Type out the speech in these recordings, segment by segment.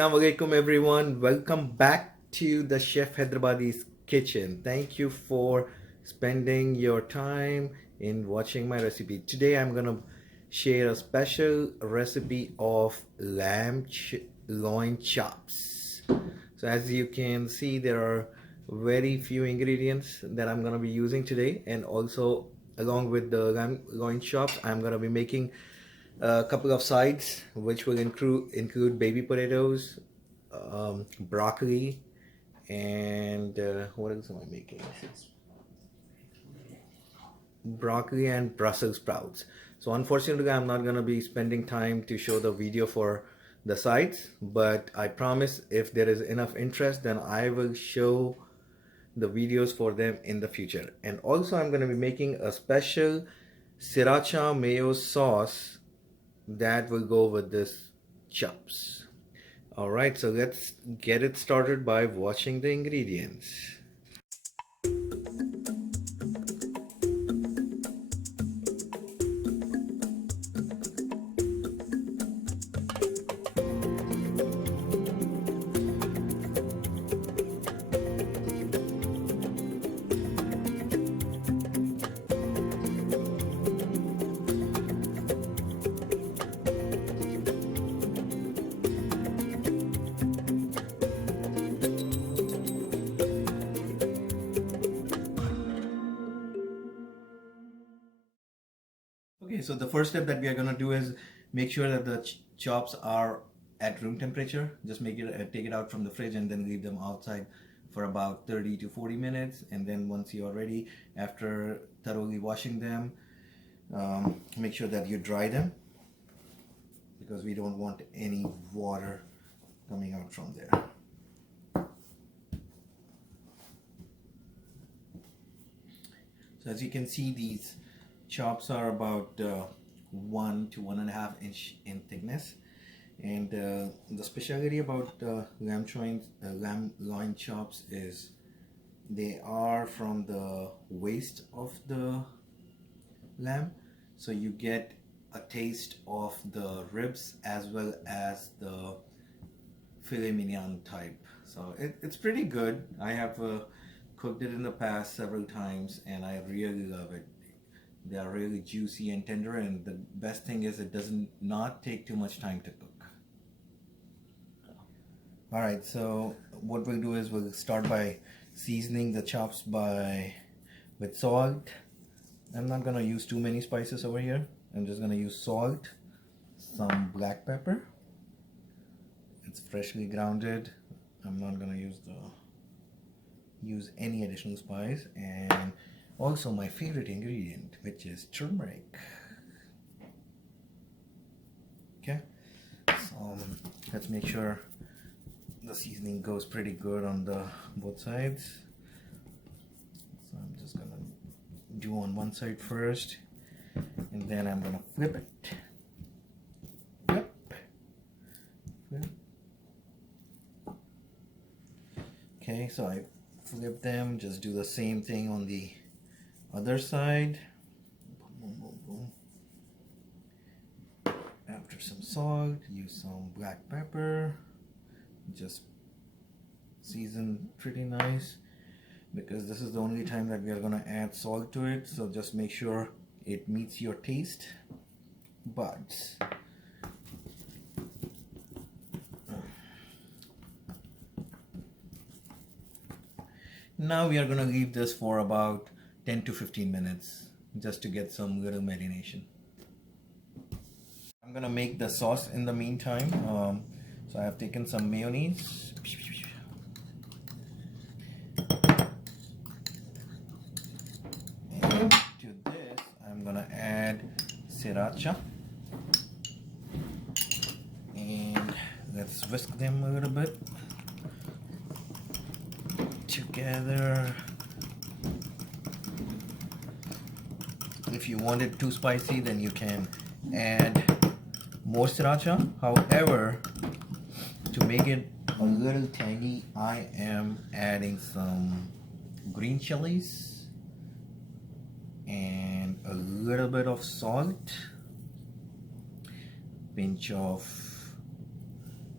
Assalamualaikum everyone. Welcome back to the Chef Hyderabadi's kitchen. Thank you for spending your time in watching my recipe. Today I'm gonna share a special recipe of loin chops. So as you can see, there are very few ingredients that I'm gonna be using today, and also along with the lamb loin chops, I'm gonna be making a couple of sides which will include baby potatoes, broccoli, and what else am I making? Broccoli and Brussels sprouts. So unfortunately I'm not gonna be spending time to show the video for the sides, but I promise if there is enough interest, then I will show the videos for them in the future. And also I'm gonna be making a special sriracha mayo sauce that will go with this chops. Alright, so let's get it started by watching the ingredients. Okay, so the first step that we are gonna do is make sure that the chops are at room temperature. Just take it out from the fridge and then leave them outside for about 30 to 40 minutes. And then once you are ready, after thoroughly washing them, make sure that you dry them, because we don't want any water coming out from there. So as you can see, these chops are about 1 to 1.5 inch in thickness, and the specialty about lamb loin chops is they are from the waist of the lamb, so you get a taste of the ribs as well as the filet mignon type. So it's pretty good. I have cooked it in the past several times and I really love it. They are really juicy and tender, and the best thing is it does not take too much time to cook. Alright, so what we'll do is we'll start by seasoning the chops with salt. I'm not gonna use too many spices over here. I'm just gonna use salt, some black pepper. It's freshly grounded. I'm not gonna use any additional spice, and also my favorite ingredient, which is turmeric. Okay, so let's make sure the seasoning goes pretty good on both sides. So I'm just gonna do on one side first, and then I'm gonna flip it. Flip. Okay, so I flip them. Just do the same thing on the other side. Boom, boom, boom, boom. After some salt, use some black pepper. Just season pretty nice, because this is the only time that we are going to add salt to it, so just make sure it meets your taste buds. Now we are going to leave this for about 10 to 15 minutes just to get some little marination. I'm going to make the sauce in the meantime. So I have taken some mayonnaise. And to this I'm going to add sriracha. And let's whisk them a little bit together. If you want it too spicy, then you can add more sriracha. However, to make it a little tangy, I am adding some green chilies and a little bit of salt, pinch of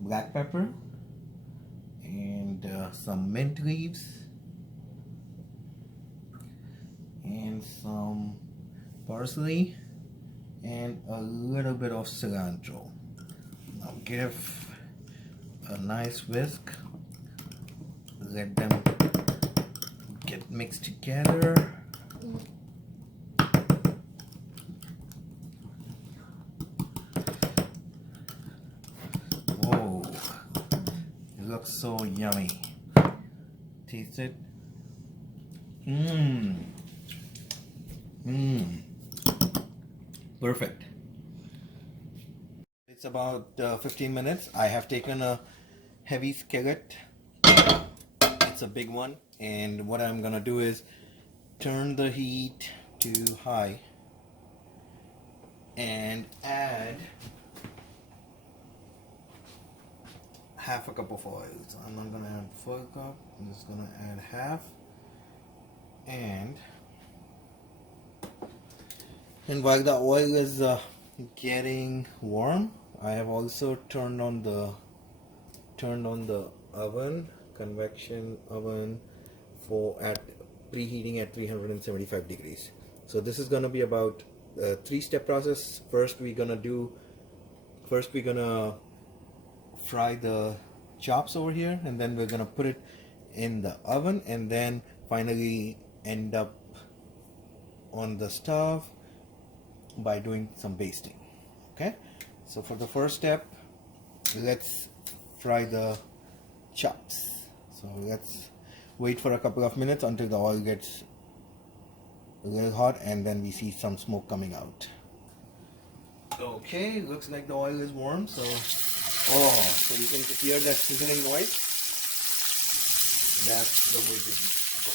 black pepper, and some mint leaves and some parsley and a little bit of cilantro. Now give a nice whisk, let them get mixed together. Oh, it looks so yummy. Taste it. Perfect. It's about 15 minutes. I have taken a heavy skillet. It's a big one, and what I'm gonna do is turn the heat to high and add half a cup of oil. So I'm not gonna add full cup, I'm just gonna add half. And while the oil is getting warm, I have also turned on the oven, convection oven, at preheating at 375 degrees. So this is gonna be about a 3-step process. First we're gonna fry the chops over here, and then we're gonna put it in the oven, and then finally end up on the stove by doing some basting. Okay, so for the first step, let's fry the chops. So let's wait for a couple of minutes until the oil gets a little hot, and then we see some smoke coming out. Okay, looks like the oil is warm, so so you can hear that sizzling noise. That's the way to go.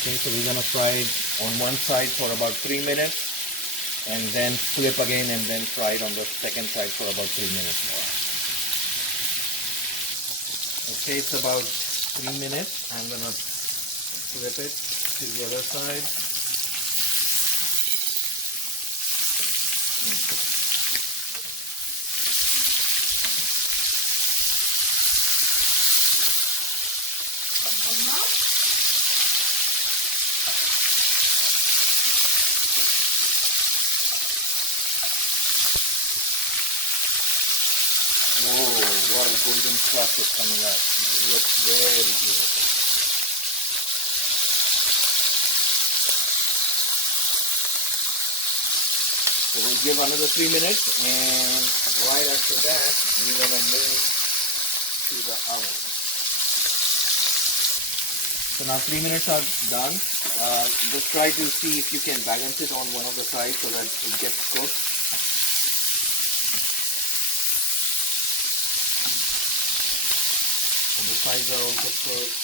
Okay, so we're gonna fry it on one side for about 3 minutes, and then flip again, and then fry it on the second side for about 3 minutes more. Okay, it's about 3 minutes. I'm gonna flip it to the other side. Whoa, what a golden crust is coming up. It looks very beautiful. So we'll give another 3 minutes, and right after that, we're going to move to the oven. So now 3 minutes are done. Just try to see if you can balance it on one of the sides so that it gets cooked. So the sides are also cooked.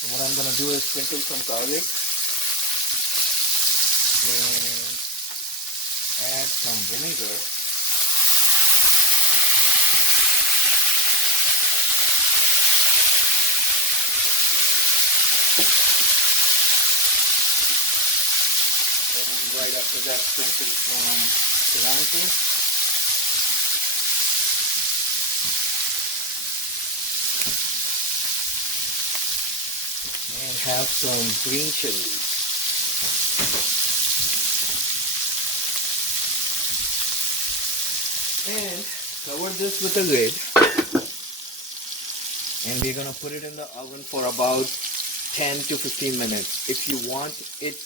So what I'm going to do is sprinkle some garlic and add some vinegar right after that, sprinkle some cilantro. And have some green chilies. And cover this with a lid. And we're gonna put it in the oven for about 10 to 15 minutes. If you want it,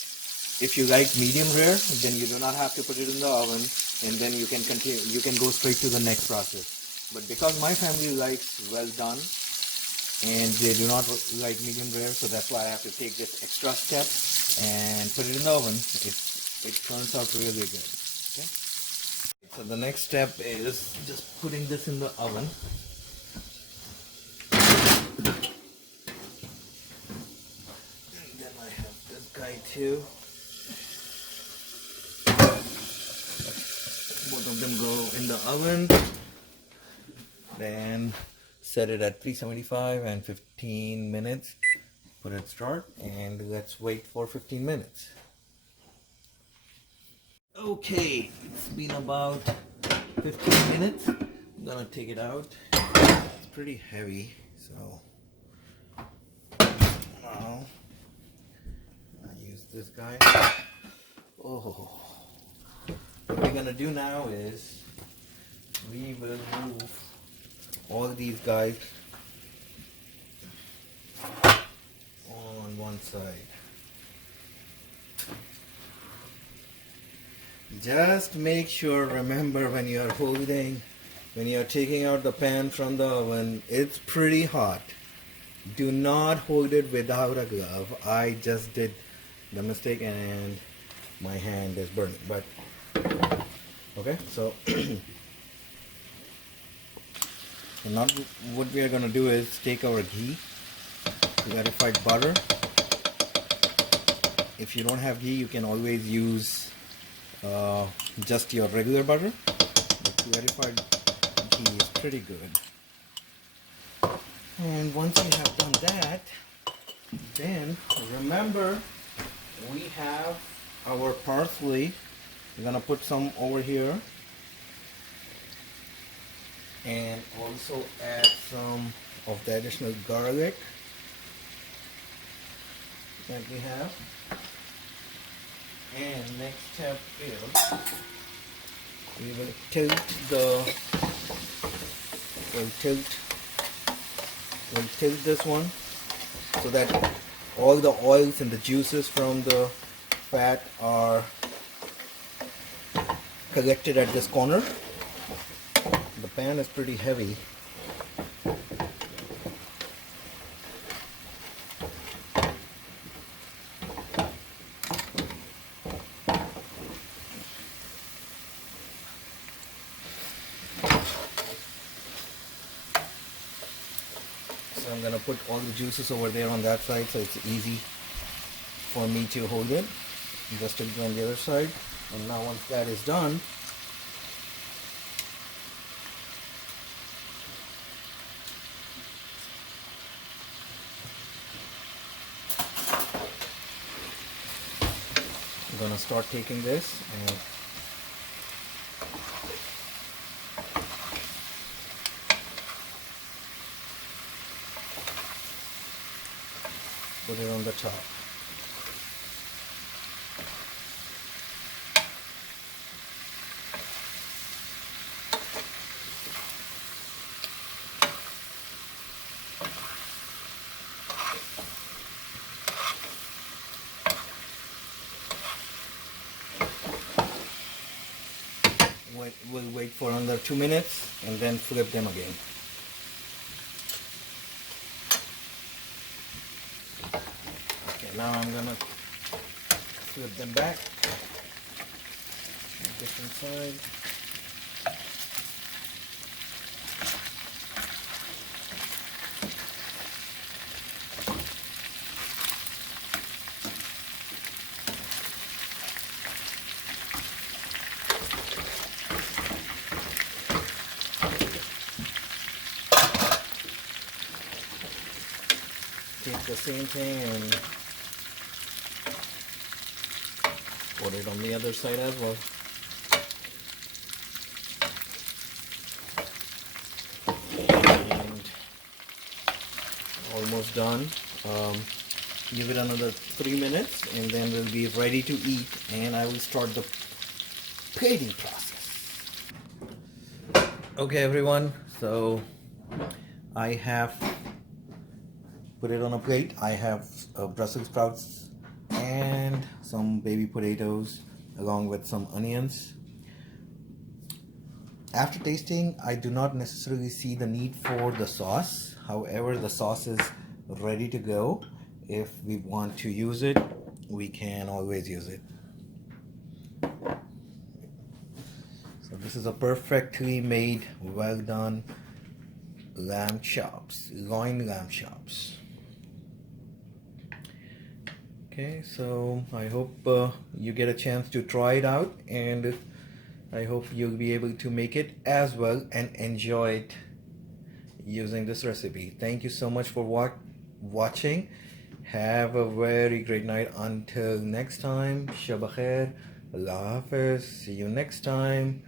if you like medium rare, then you do not have to put it in the oven, and then you can continue. You can go straight to the next process. But because my family likes well done, and they do not like medium rare, so that's why I have to take this extra step and put it in the oven. It turns out really good. Okay. So the next step is just putting this in the oven. And then I have this guy too. Both of them go in the oven. Then set it at 375 and 15 minutes. Put it start and let's wait for 15 minutes. Okay, it's been about 15 minutes. I'm gonna take it out. It's pretty heavy, so now I use this guy. Oh, what we're gonna do now is we will move all these guys on one side. Just make sure, remember when you are taking out the pan from the oven, it's pretty hot. Do not hold it without a glove. I just did the mistake and my hand is burning, but okay, so now what we are going to do is take our ghee, clarified butter. If you don't have ghee, you can always use just your regular butter. The clarified ghee is pretty good. And once you have done that, then remember we have our parsley. We're gonna put some over here, and also add some of the additional garlic that we have. And next step is we will tilt this one so that all the oils and the juices from the fat are collected at this corner. The pan is pretty heavy. So I'm gonna put all the juices over there on that side so it's easy for me to hold it. Just to go on the other side. And now once that is done, I'm gonna start taking this and put it on the top. We'll wait for another 2 minutes and then flip them again. Okay, now I'm gonna flip them back. Different side. Take the same thing and put it on the other side as well. And almost done. Give it another 3 minutes and then we'll be ready to eat, and I will start the plating process. Okay everyone, so I have put it on a plate. I have Brussels sprouts and some baby potatoes along with some onions. After tasting, I do not necessarily see the need for the sauce. However, the sauce is ready to go. If we want to use it, we can always use it. So this is a perfectly made, well done lamb chops, loin lamb chops. Okay, so I hope you get a chance to try it out, and I hope you'll be able to make it as well and enjoy it using this recipe. Thank you so much for watching. Have a very great night. Until next time, Shaba Khair, Allah Hafiz. See you next time.